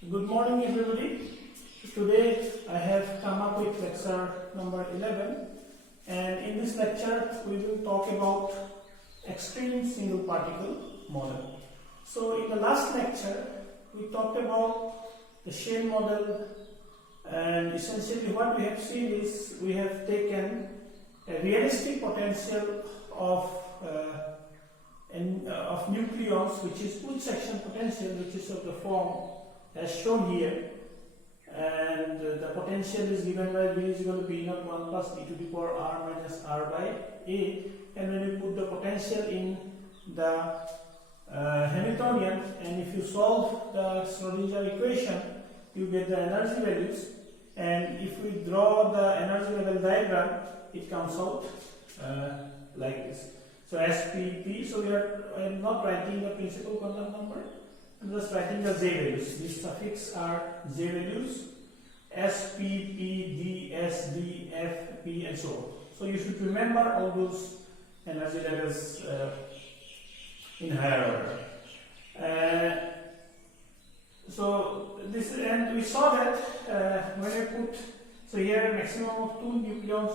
Good morning everybody. Today I have come up with lecture number 11, and in this lecture we will talk about extreme single particle model. So in the last lecture we talked about the shell model, and essentially what we have seen is we have taken a realistic potential of nucleons, which is Wood section potential, which is of the form as shown here, and the potential is given by V is equal to B naught 1 plus e to the power r minus r by a, and when you put the potential in the Hamiltonian, and if you solve the Schrodinger equation, you get the energy values, and if we draw the energy level diagram, it comes out like this. So SPP, so I am not writing the principal quantum number, I am just writing the J values. These suffix are J values, S, P, P, D, S, D, F, P, and so on. So you should remember all those energy levels in higher order. So this is, and we saw that when I put, so here a maximum of 2 nucleons,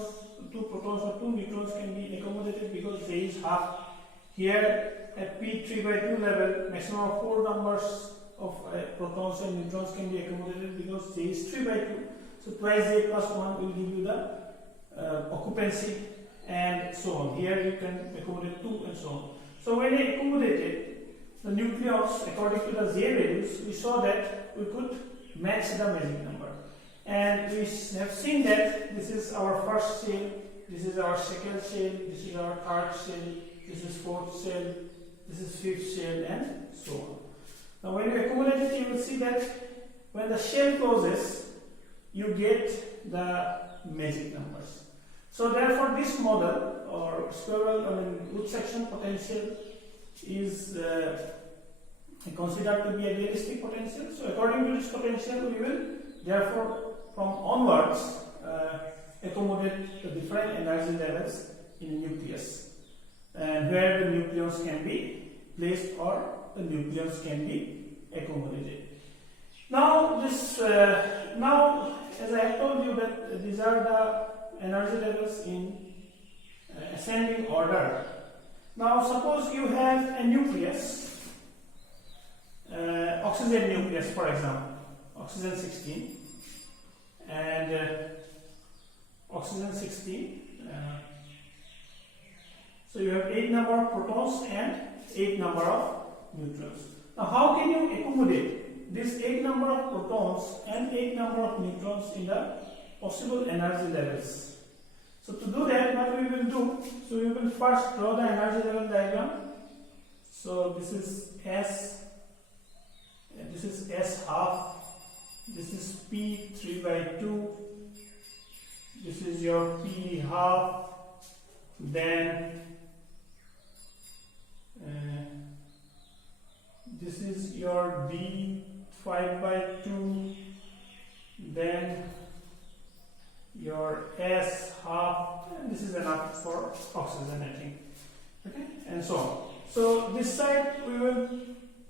2 protons or 2 neutrons can be accommodated because J is half. Here at P3 by 2 level, maximum of 4 numbers of protons and neutrons can be accommodated because J is 3 by 2. So twice J plus 1 will give you the occupancy, and so on. Here you can accommodate 2 and so on. So when I accommodated the nucleons according to the J values, we saw that we could match the magic number. And we have seen that this is our first shell, this is our second shell, this is our third shell, this is fourth shell, this is fifth shell, and so on. Now when you accumulate it, you will see that when the shell closes, you get the magic numbers. So therefore this model, or Wood section potential, is considered to be a realistic potential. So according to this potential, we will therefore from onwards accommodate the different energy levels in a nucleus, and where the nucleons can be placed or the nucleons can be accommodated. Now this now as I have told you that these are the energy levels in ascending order. Now suppose you have a nucleus, oxygen nucleus for example, oxygen 16, and oxygen 16. So you have 8 number of protons and 8 number of neutrons. Now how can you accommodate this 8 number of protons and 8 number of neutrons in the possible energy levels? So to do that, what we will do, so we will first draw the energy level diagram. So this is S, and this is S half, this is P 3 by 2, this is your P half, then this is your D 5 by 2, then your S half, and this is enough for oxygen, I think. Okay, and so on. So this side we will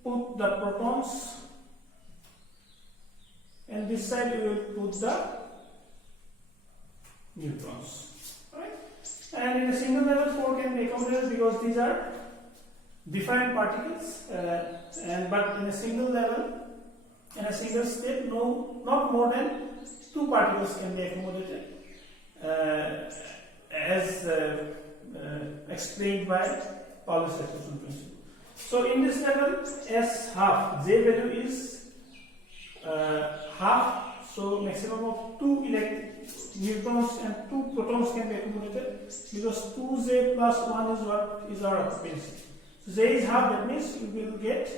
put the protons, and this side we will put the neutrons. Right? And in a single level 4 can be accommodated because these are defined particles, but in a single level, in a single state, not more than 2 particles can be accommodated, as explained by Pauli's substitution principle. So in this level, S half, J value is half, so maximum of 2 neutrons and 2 protons can be accommodated because 2J plus 1 is what is our occupancy. So J is half, that means you will get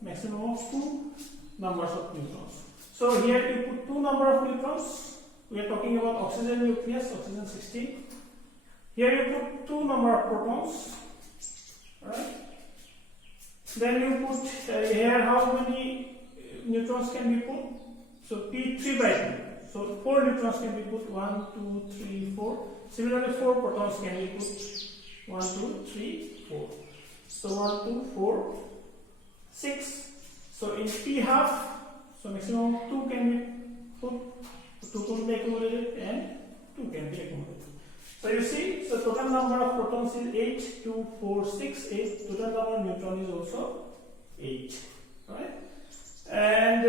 maximum of 2 numbers of neutrons. So here you put 2 number of neutrons. We are talking about oxygen nucleus, oxygen 16. Here you put 2 number of protons. Right? Then you put here how many neutrons can be put? So P 3 by 2. So 4 neutrons can be put. 1, 2, 3, 4. Similarly 4 protons can be put. 1, 2, 3, 4. So 1, 2, 4, 6. So in P half, So maximum of 2 can be put, 2 can be accumulated and 2 can be accumulated. So you see, so total number of protons is 8, 2, 4, 6, 8. Total number of neutrons is also 8. Right? And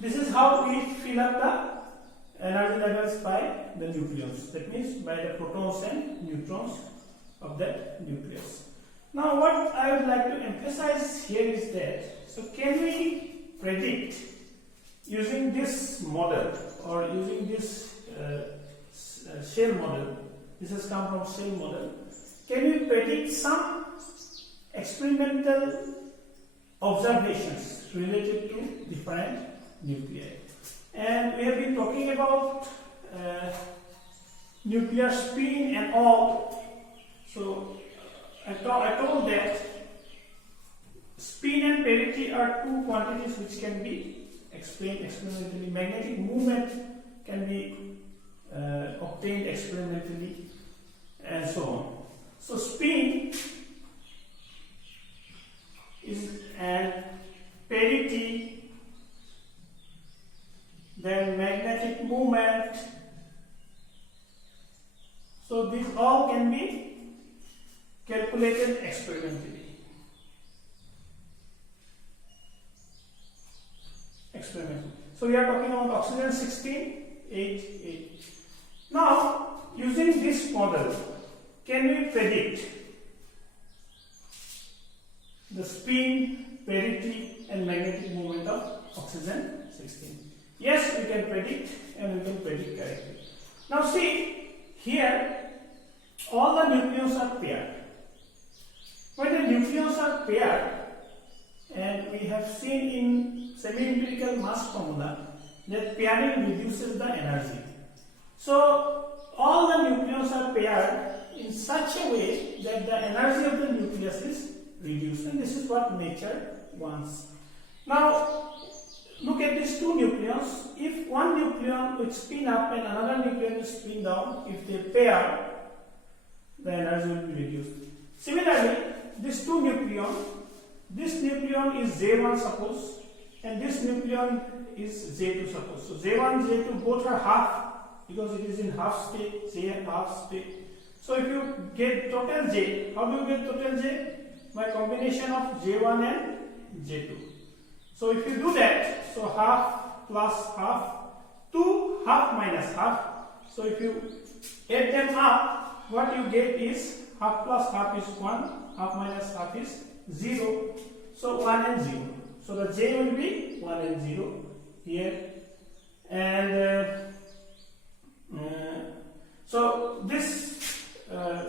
this is how we fill up the energy levels by the nucleons. That means by the protons and neutrons of that nucleus. Now what I would like to emphasize here is that, so can we predict using this model or using this shell model, this has come from shell model, can we predict some experimental observations related to different nuclei? And we have been talking about nuclear spin and all. So I told that spin and parity are two quantities which can be explained experimentally. Magnetic movement can be obtained experimentally, and so on. So spin is and parity, then magnetic movement. So these all can be calculated experimentally. So we are talking about oxygen 16, 8, 8. Now, using this model, can we predict the spin, parity and magnetic moment of oxygen 16? Yes, we can predict, and we can predict correctly. Now see, here all the nucleons are paired. When the nucleons are paired, and we have seen in semi-empirical mass formula that pairing reduces the energy. So all the nucleons are paired in such a way that the energy of the nucleus is reduced, and this is what nature wants. Now look at these two nucleons. If one nucleon would spin up and another nucleon will spin down, if they pair, the energy will be reduced. Similarly, these two nucleon, this nucleon is J1 suppose, and this nucleon is J2 suppose. So J1, J2 both are half because it is in half state, J half state. So if you get total J, how do you get total J? By combination of J1 and J2. So if you do that, so half plus half, 2 half minus half. So if you add them up, what you get is half plus half is 1, half minus half is 0. So 1 and 0. So the J will be 1 and 0 here. And so this,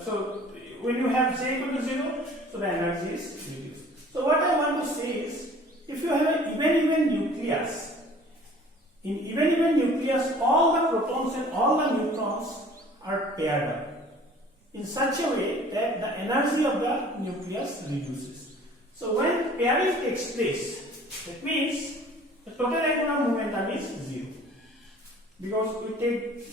so when you have J equal to 0, so the energy is reduced. So what I want to say is, if you have an even nucleus, in even nucleus, all the protons and all the neutrons are paired up in such a way that the energy of the nucleus reduces. So when pairing takes place, that means the total angular momentum is 0, because we take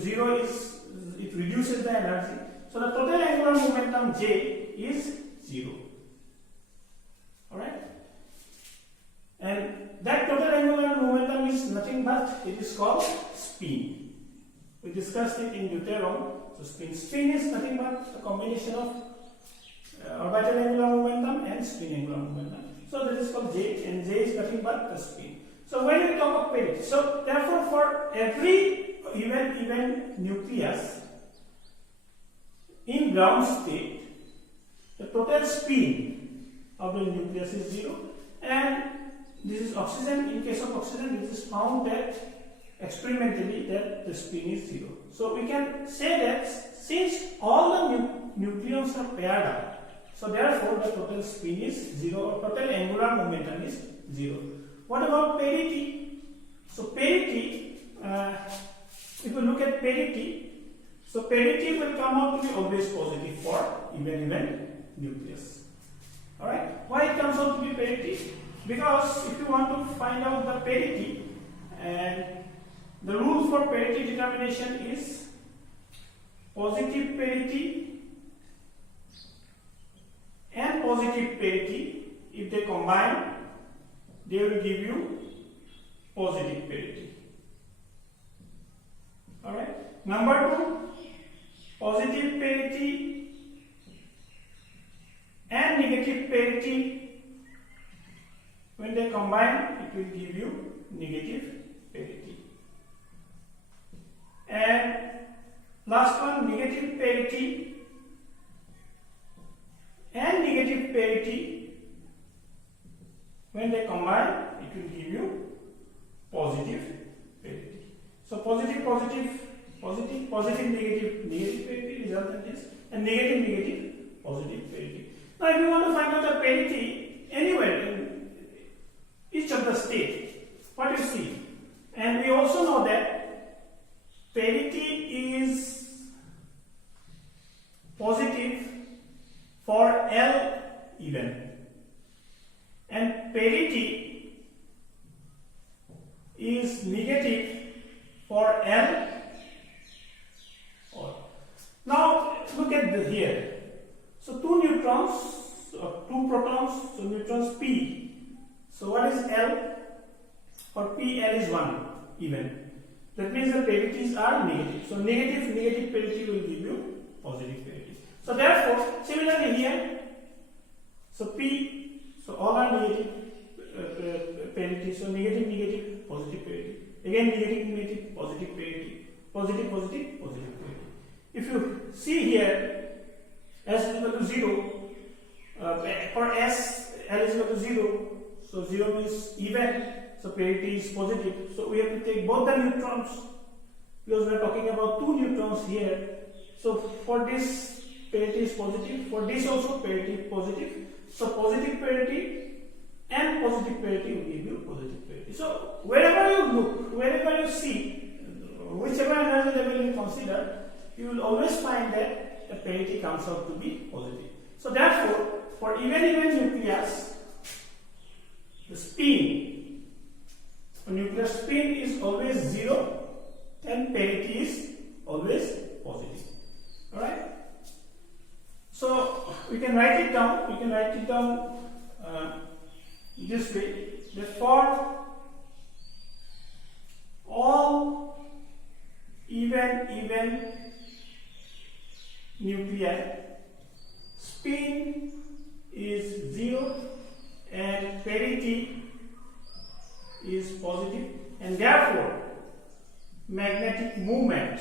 0 is, it reduces the energy. So the total angular momentum J is 0. Alright? And that total angular momentum is nothing but, it is called spin. We discussed it in deuteron. So spin is nothing but a combination of orbital angular momentum and spin angular momentum. So this is called J, and J is nothing but the spin. So when we talk of parity, so therefore for every even nucleus in ground state, the total spin of the nucleus is 0, and this is oxygen. In case of oxygen, it is found that experimentally that the spin is 0. So we can say that since all the nucleons are paired up, so therefore the total spin is 0, or total angular momentum is 0. What about parity? So parity, if you look at parity, so parity will come out to be always positive for even nucleus. Alright? Why it comes out to be parity? Because if you want to find out the parity, and the rule for parity determination is positive parity and positive parity, if they combine, they will give you positive parity. Alright. Number 2, positive parity and negative parity, when they combine, it will give you negative parity. And last one, negative parity and negative parity, when they combine, it will give you positive parity. So positive, positive, positive, positive, negative, negative parity result in this, and negative, negative, positive parity. Now, if you want to find out the parity anywhere in each of the states, what you see, and we also know that parity is positive for L even, and parity is negative for L odd. Now look at the here. So 2 neutrons or 2 protons, so neutrons P. So what is L? For P, L is 1 even. That means the parities are negative. So negative, negative parity will give you positive parity. So therefore, similarly here, so P, so all are negative parity. So negative, negative, positive parity. Again negative, negative, positive parity. Positive, positive, positive parity. If you see here, S is equal to 0, for S, L is equal to 0, so 0 means even, so parity is positive. So we have to take both the neutrons, because we are talking about 2 neutrons here. So for this, parity is positive, for this also parity is positive. So positive parity and positive parity will give you positive parity. So wherever you look, wherever you see, whichever energy level you consider, you will always find that the parity comes out to be positive. So therefore, for even nucleus, the spin, the nuclear spin is always 0 and parity is always positive. Alright? So we can write it down. We can write it down this way. That for all even nuclei, spin is 0 and parity is positive, and therefore magnetic movement,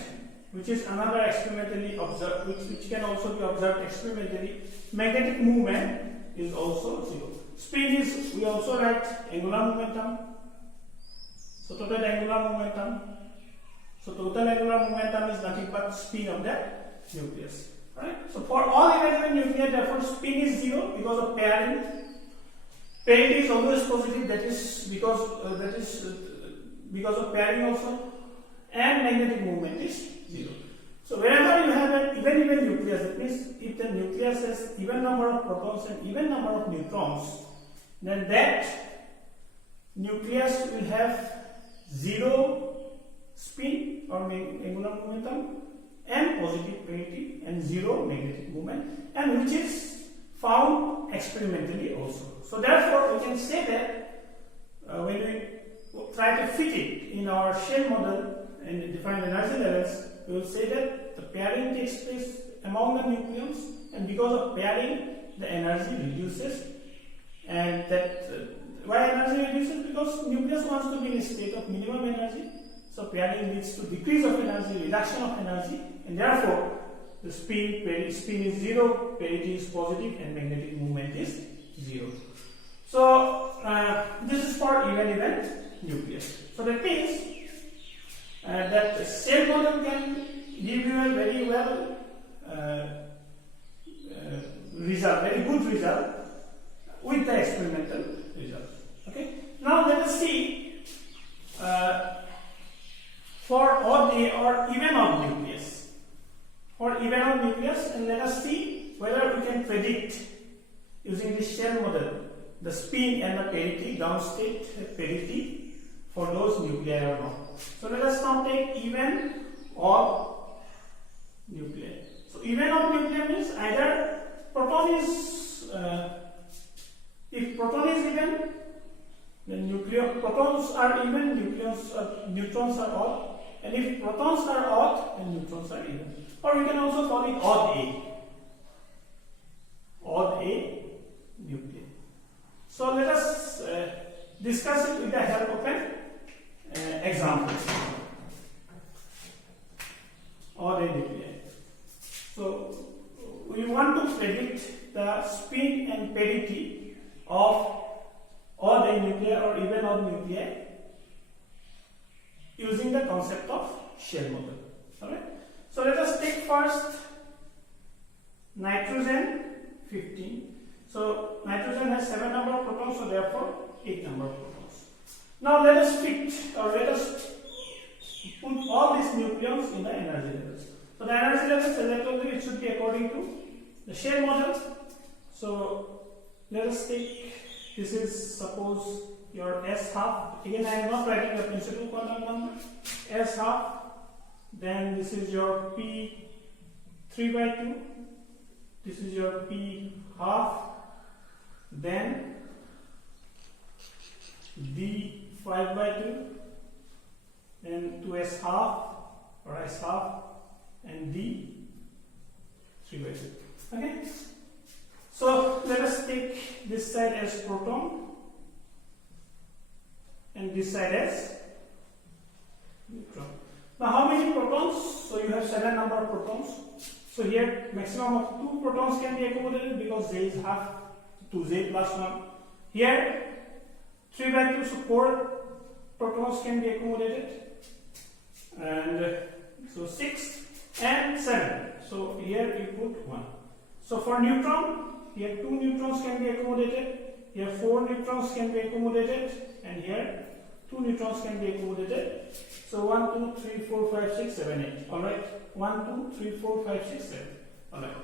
which is another experimentally observed, which can also be observed experimentally, magnetic movement is also 0. Spin is, we also write angular momentum, so total angular momentum. So total angular momentum is nothing but spin of the nucleus. Right? So for all even nuclei, therefore spin is 0 because of pairing. Parity is always positive, that is because of pairing also, and magnetic movement is 0. So wherever you have an even nucleus, that means if the nucleus has even number of protons and even number of neutrons, then that nucleus will have 0 spin or angular momentum and positive parity and 0 magnetic movement, and which is found experimentally also. So therefore we can say that when we try to fit it in our shell model and define energy levels, we will say that the pairing takes place among the nucleons, and because of pairing the energy reduces, and that why energy reduces? Because nucleus wants to be in a state of minimum energy, so pairing leads to decrease of energy, reduction of energy, and therefore the spin is 0, parity is positive, and magnetic movement is 0. So this is for even nucleus. So that means that the cell model can give you a very well result, very good result with the experimental result. Okay. Now let us see for odd or even odd nucleus. For even odd nucleus, and let us see whether we can predict using this shell model the spin and the parity, downstate parity for those nuclei or not. So let us now take even odd nuclei. So even odd nuclei means either proton is if proton is even, then protons are even, neutrons are odd, and if protons are odd, then neutrons are even. Or we can also call it odd A nuclei. So let us discuss it with the help of an example. Odd A nuclei. So we want to predict the spin and parity of odd A nuclei or even odd nuclei using the concept of shell model. Alright. So let us take first nitrogen 15. So nitrogen has 7 number of protons, so therefore 8 number of protons. Now let us put all these nucleons in the energy levels. So the energy levels, as I told you, it should be according to the shell model. So let us take, this is suppose your S half. Again, I am not writing the principal quantum number. S half. Then this is your P 3/2. This is your P half. Then D 5/2. Then 2S half or S half, and D 3/2. Okay. So let us take this side as proton and this side as neutron. Now how many protons? So you have 7 number of protons. So here maximum of 2 protons can be accommodated because J is half, 2J plus 1. Here 3/2, so 4 protons can be accommodated. And so 6 and 7. So here you put 1. So for neutron, here 2 neutrons can be accommodated. Here 4 neutrons can be accommodated, and here 2 neutrons can be accommodated. So 1, 2, 3, 4, 5, 6, 7, 8. Alright. 1, 2, 3, 4, 5, 6, 7. Alright.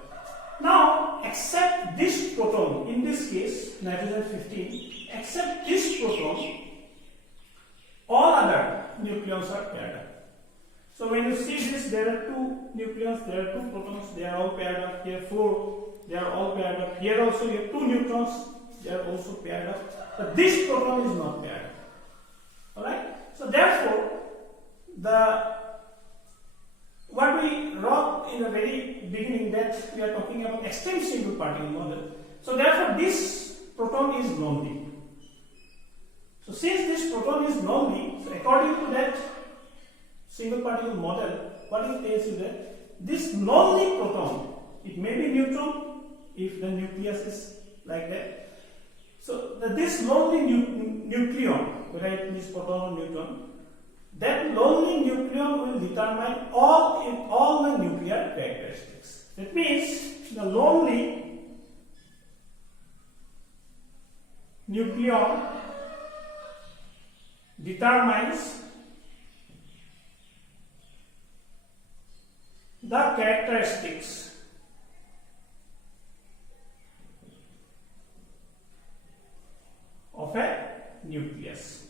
Now, except this proton, in this case, nitrogen 15, except this proton, all other nucleons are paired up. So when you see this, there are 2 nucleons, there are 2 protons, they are all paired up. Here 4, they are all paired up. Here also you have 2 neutrons, they are also paired up. But this proton is not paired up. Alright? So therefore, what we wrote in the very beginning, that we are talking about extreme single particle model. So therefore this proton is lonely. So since this proton is lonely, so according to that single particle model, what it tells you that this lonely proton, it may be neutron if the nucleus is like that. So this lonely nucleon, whether it is proton or neutron, that lonely nucleon will determine all the nuclear characteristics. That means the lonely nucleon determines the characteristics of a nucleus.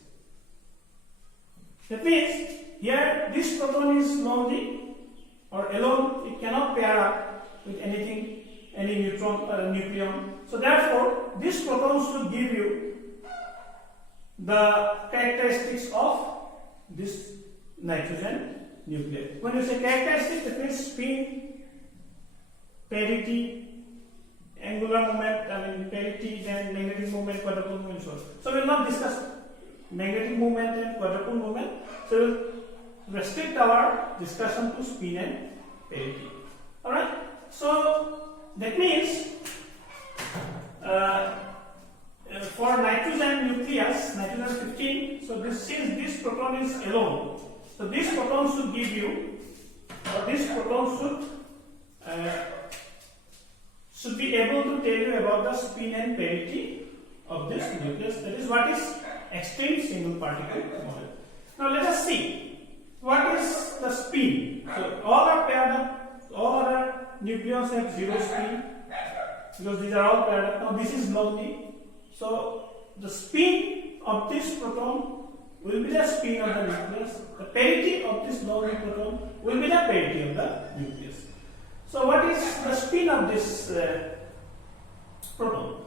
That means here this proton is lonely or alone, it cannot pair up with anything, any neutron or a nucleon. So therefore this proton should give you the characteristics of this nitrogen nuclei. When you say characteristics, it means spin, parity, angular moment, parity, then magnetic moment, quadrupole moment, so on. So we will not discuss magnetic moment and quadrupole moment. So we will restrict our discussion to spin and parity. Alright? So that means for nitrogen nucleus, nitrogen 15, so since this proton is alone, so this proton should give you, or this proton should be able to tell you about the spin and parity of this nucleus. That is what is extreme single particle model. Now let us see what is the spin. So all are paired up, all other nucleons have 0 spin because these are all paired up. Now this is lonely. So the spin of this proton will be the spin of the nucleus. The parity of this lonely proton will be the parity of the nucleus. So what is the spin of this proton?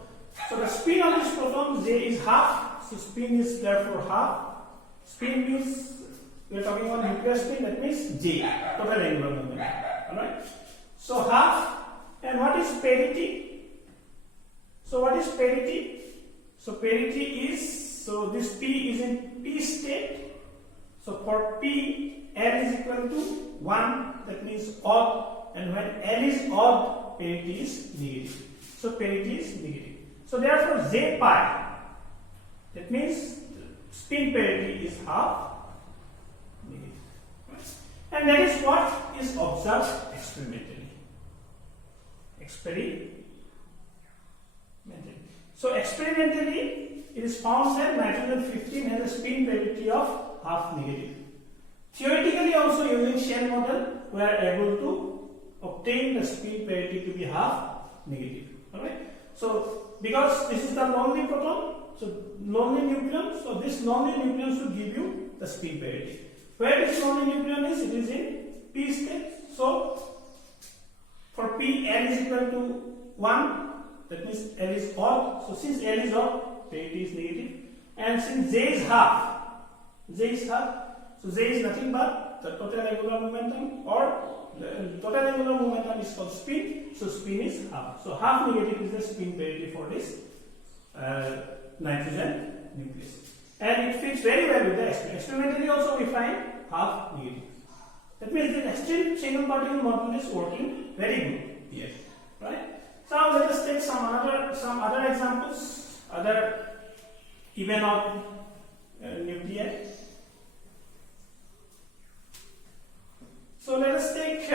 So the spin of this proton, J is half, So spin is therefore half. Spin means we are talking about nuclear spin, that means J, total angular momentum. Alright? So half. And what is parity? So what is parity? So parity is, so this P is in P state. So for P, L is equal to 1, that means odd. And when L is odd, parity is negative. So parity is negative. So therefore J pi, that means spin parity is half negative. And that is what is observed experimentally. So experimentally, it is found that nitrogen 15 has a spin parity of half negative. Theoretically also, using shell model, we are able to obtain the spin parity to be half negative. Alright? So because this is the lonely proton, so lonely nucleon, so this lonely nucleon should give you the spin parity. Where this lonely nucleon is, it is in P state. So for P, L is equal to 1, that means L is odd. So since L is odd, parity is negative. And since J is half, so J is nothing but the total angular momentum, or the total angular momentum is called spin, so spin is half. So half negative is the spin parity for this nitrogen nucleus. And it fits very well with the experiment. Experimentally also we find half negative. That means the extreme single particle model is working very good here, right? So now let us take some other examples, other even of nuclei. So let us take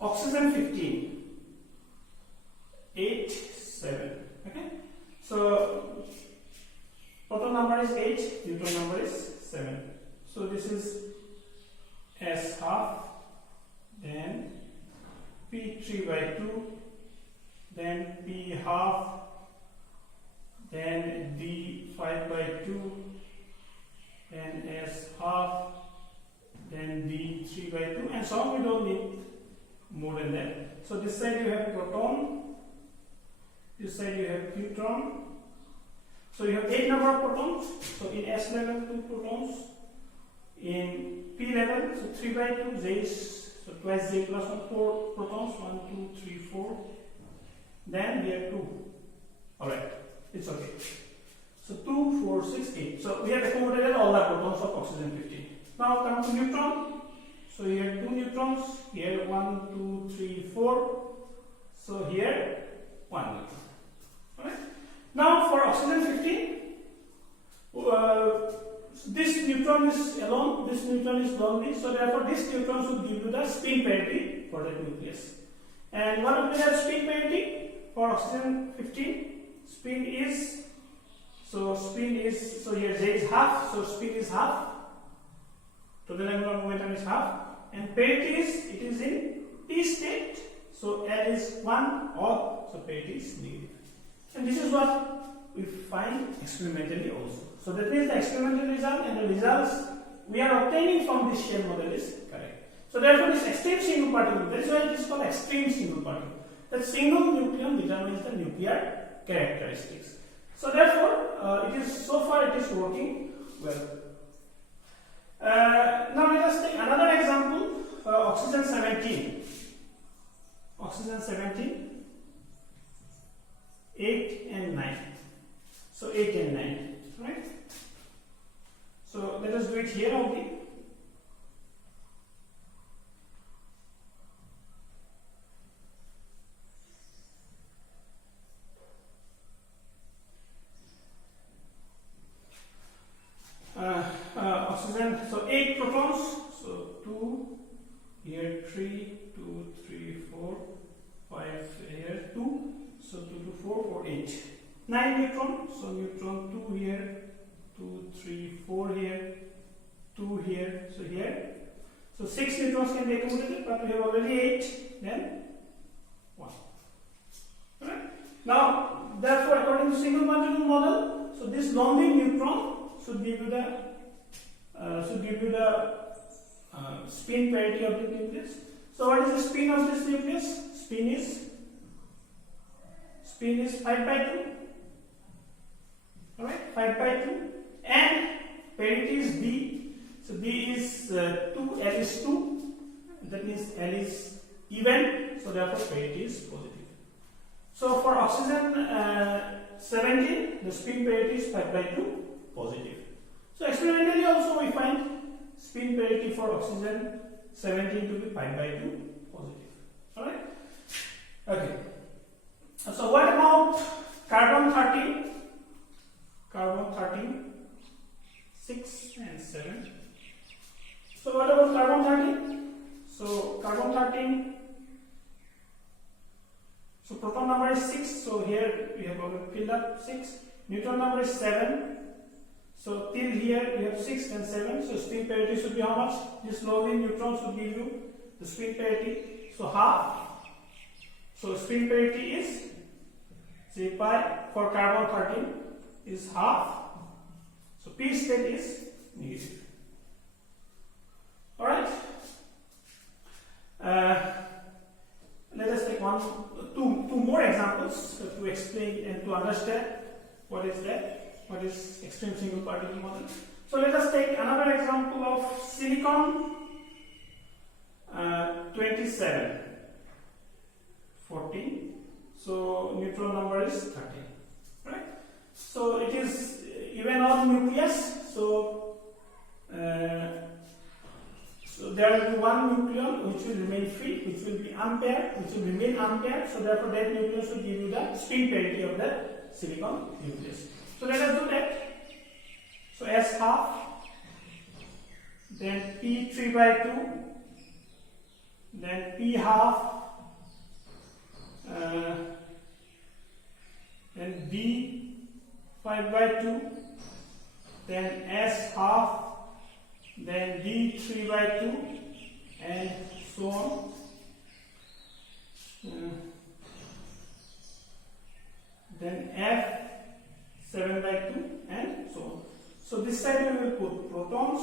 oxygen 15, 8, 7. Okay. So proton number is 8, neutron number is 7. So this is S half, then P3 by 2, then P half, then D5 by 2, then S half, then D3 by 2, and so on. We don't need more than that. So this side you have proton, this side you have neutron. So you have 8 number of protons. So in S level 2 protons, in P level, so 3 by 2, J is, so twice J plus 1, 4 protons, 1, 2, 3, 4. Then we have 2. Alright, it's okay. So 2, 4, 6, 8. So we have accommodated all the protons of oxygen 15. Now come to neutron. So here 2 neutrons, here 1, 2, 3, 4. So here 1 neutron. Alright. Now for oxygen 15, this neutron is alone, this neutron is lonely, so therefore this neutron should give you the spin parity for the nucleus. And what would be the spin parity for oxygen 15? Spin is, so here J is half, so spin is half, total angular momentum is half, and parity is, it is in P state, so L is 1 odd, so parity is negative. And this is what we find experimentally also. So that means the experimental result and the results we are obtaining from this shell model is correct. So therefore this extreme single particle, that is why it is called extreme single particle. That single nucleon determines the nuclear characteristics. So therefore so far it is working well. Now let us take another example, oxygen 17. Oxygen 17, 8 and 9. So 8 and 9, right? So let us do it here only. Oxygen, so 8 protons, so 2, here 3, 2, 3, 4, 5, here 2, so 2 to 4, 4, 8. 9 neutron, so neutron 2 here, 2, 3, 4 here, 2 here, so here. So 6 neutrons can be accommodated, but we have already 8, then 1. Alright? Now, therefore, according to single particle model, so this lonely neutron should give you the spin parity of the nucleus. So what is the spin of this nucleus? Spin is 5 by 2. Alright, 5 is 2, that means L is even, so therefore parity is positive. So for oxygen 17, the spin parity is 5/2 positive. So experimentally also we find spin parity for oxygen 17 to be 5/2 positive. Alright? Okay. So what about carbon 13? Carbon 13, 6 and 7. So what about carbon 13? So carbon 13, so proton number is 6, so here we have already filled up 6. Neutron number is 7. So till here we have 6 and 7. So spin parity should be how much? This lonely neutron should give you the spin parity. So half. So spin parity is J pi for carbon 13 is half. So p state is negative. Alright. Let us take two more examples to explain and to understand what is that, what is extreme single particle model. So let us take another example of silicon 27, 14. So neutron number is 13, right? So it is even odd nucleus. So there will be one nucleon which will remain free, which will be unpaired, which will remain unpaired. So therefore that nucleus will give you the spin parity of the silicon nucleus. So let us do that. So S half, then P 3/2, then P half, then D 5/2, then S half, then D 3/2, and so on. Then F 7/2, and so on. So this side we will put protons,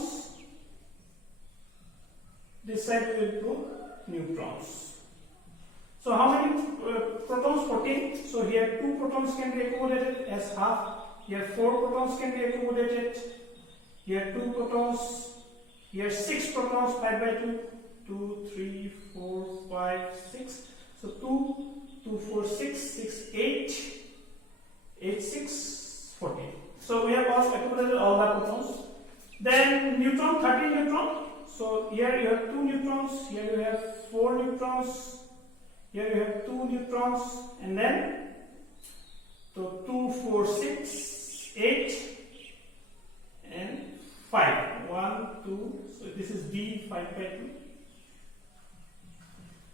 this side we will put neutrons. So how many protons? 14. So here 2 protons can be accommodated as half. Here 4 protons can be accommodated. Here 2 protons. Here 6 protons, 5/2. 2, 3, 4, 5, 6. So 2, 2, 4, 6, 6, 8. 8, 6, 14. So we have also accommodated all the protons. Then neutron, 13 neutron. So here you have 2 neutrons. Here you have 4 neutrons. Here you have 2 neutrons, and then so 2, 4, 6, 8, and 5. 1, 2. So this is D 5/2.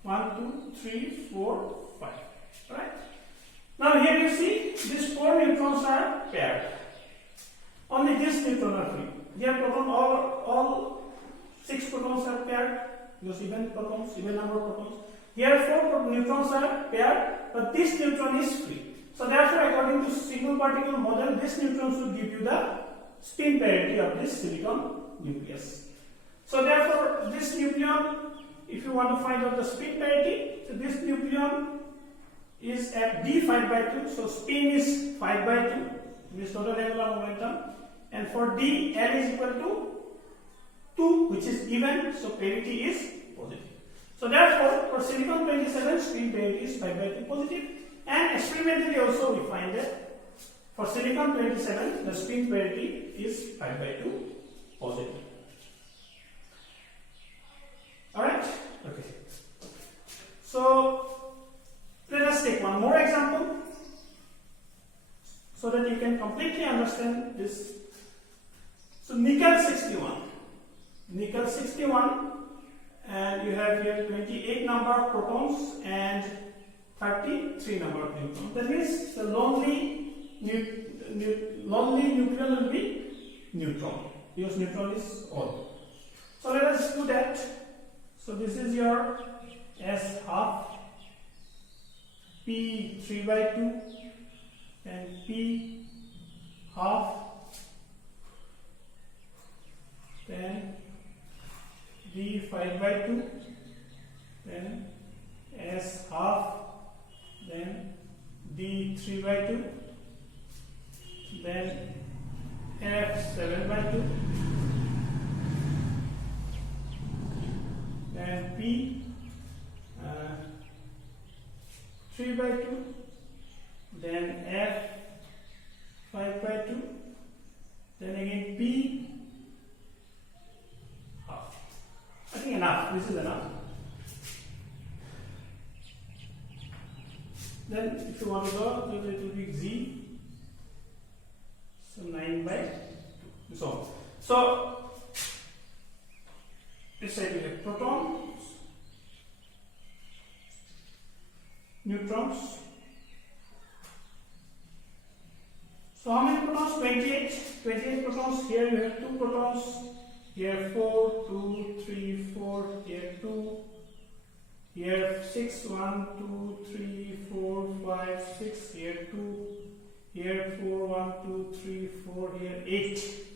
1, 2, 3, 4, 5. Right? Now here you see these 4 neutrons are paired. Only this neutron are free. Here proton all 6 protons are paired because even protons, even number of protons. Here 4 neutrons are paired, but this neutron is free. So therefore, according to single particle model, this neutron should give you the spin parity of this silicon nucleus. So therefore, this nucleon, if you want to find out the spin parity, so this nucleon is at D 5/2, so spin is 5/2, this total angular momentum, and for D, L is equal to 2, which is even, so parity is positive. So therefore, for silicon 27, spin parity is 5/2 positive, and experimentally also we find that for silicon 27, the spin parity is 5/2 positive. Alright? Okay. So let us take one more example so that you can completely understand this. So nickel 61. Nickel 61, and you have here 28 number of protons and 33 number of neutrons. That means the lonely nucleon will be neutron, because neutron is odd. So let us do that. So this is your S half, P 3/2, and P half, then D 5/2, then S half, then D 3/2, then F 7/2, So this side we have protons, neutrons. So how many protons? 28. 28 protons. Here you have 2 protons. Here 4, 2, 3, 4. Here 2. Here 6, 1, 2, 3, 4, 5, 6. Here 2. Here 4, 1, 2, 3, 4. Here 8.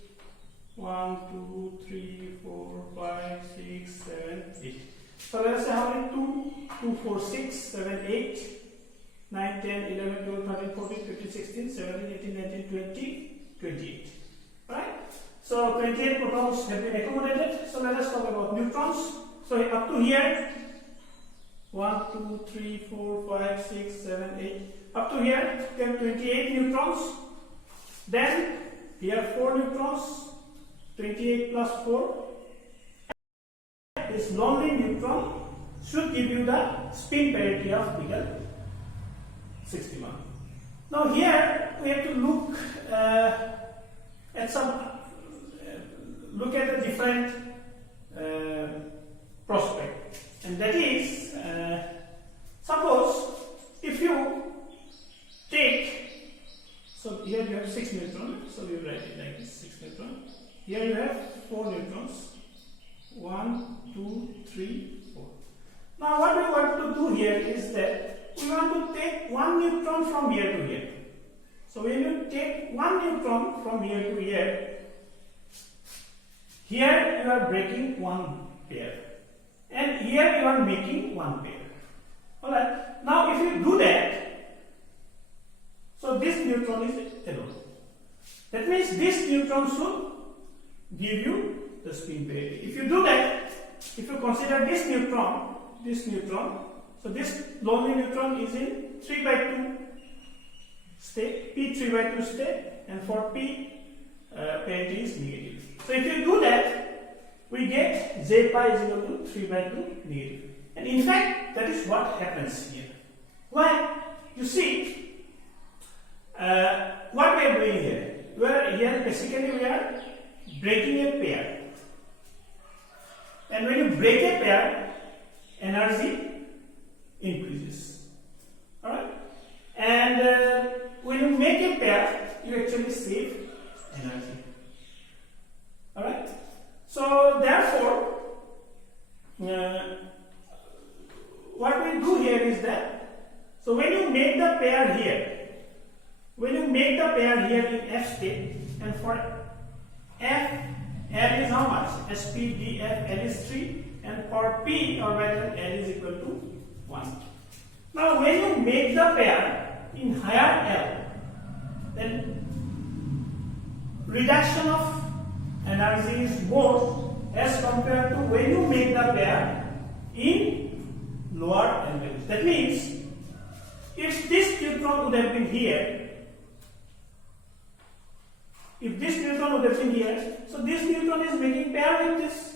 1, 2, 3, 4, 5, 6, 7, 8. So let us say how many? 2, 2, 4, 6, 7, 8, 9, 10, 11, 12, 13, 14, 15, 16, 17, 18, 19, 20, 28. Right? So 28 protons have been accommodated. So let us talk about neutrons. So up to here, 1, 2, 3, 4, 5, 6, 7, 8. Up to here, we have 28 neutrons. Then here 4 neutrons. 28 plus 4. This lonely neutron should give you the spin parity of nickel 61. Now here we have to look at the different prospect, and that is suppose if you take, so here you have 6 neutrons, so we write it like this, 6 neutrons. Here you have 4 neutrons. 1, 2, 3, 4. Now what we want to do here is that we want to take 1 neutron from here to here. So when you take 1 neutron from here to here, here you are breaking 1 pair, and here you are making 1 pair. Alright. Now if you do that, so this neutron is alone. That means this neutron should give you the spin parity. If you do that, if you consider this neutron, so this lonely neutron is in 3 by 2 state, P 3 by 2 state, and for P parity is negative. So if you do that, we get J pi is equal to 3 by 2 negative. And in fact, that is what happens here. Why? You see, what we are doing here? Basically we are breaking a pair, and when you break a pair, energy increases. Alright, and when you make a pair, you actually save energy. Alright, so therefore what we do here is that, so when you make the pair here, in F state, and for F, L is how much? SP, D, F, L is 3, and for P orbital L is equal to 1. Now when you make the pair in higher L, then reduction of energy is more as compared to when you make the pair in lower L values. That means if this neutron would have been here, so this neutron is making pair with this.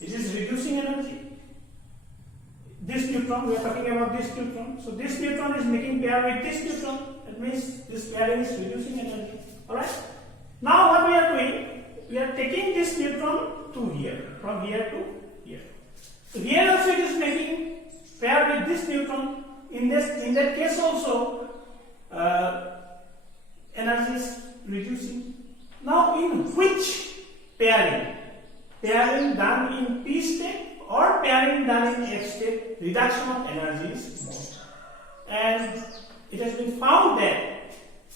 It is reducing energy. This neutron, we are talking about this neutron. So this neutron is making pair with this neutron. That means this pairing is reducing energy. Alright? Now what we are doing, we are taking this neutron to here, from here to here. So here also it is making pair with this neutron. In that case also, energy is reducing. Now in which pairing done in P state or pairing done in F state, reduction of energy is more. And it has been found that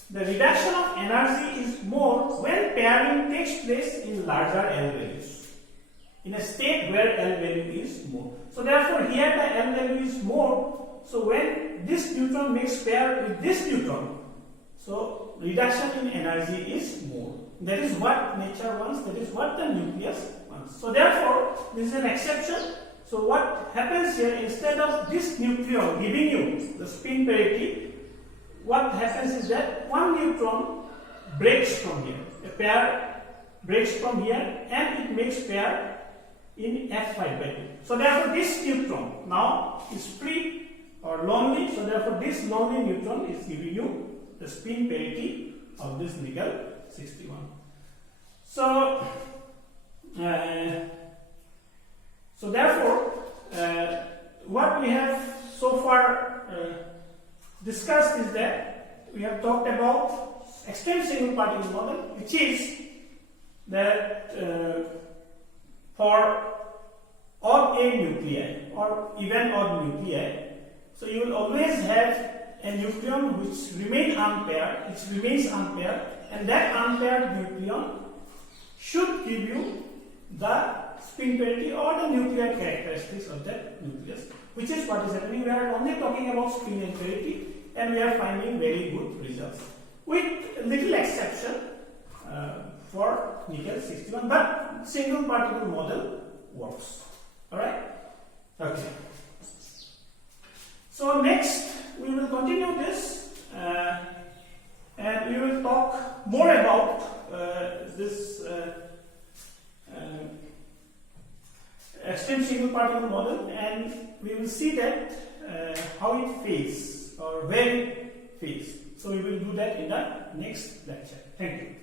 the reduction of energy is more when pairing takes place in larger L values, in a state where L value is more. So therefore here the L value is more. So when this neutron makes pair with this neutron, so reduction in energy is more. That is what nature wants, that is what the nucleus wants. So therefore, this is an exception. So what happens here, instead of this nucleon giving you the spin parity, what happens is that one neutron breaks from here. A pair breaks from here and it makes pair in F5 by 2. So therefore this neutron now is free or lonely. So therefore this lonely neutron is giving you the spin parity of this nickel 61. So So therefore, what we have so far discussed is that we have talked about extreme single particle model, which is that for odd A nuclei or even odd nuclei, so you will always have a nucleon which remains unpaired, and that unpaired nucleon should give you the spin parity or the nuclear characteristics of that nucleus, which is what is happening. We are only talking about spin and parity, and we are finding very good results, with little exception for nickel 61, but single particle model works. Alright? Okay. So next we will continue this and we will talk more about this extreme single particle model, and we will see that how it fails or where it fails. So we will do that in the next lecture. Thank you.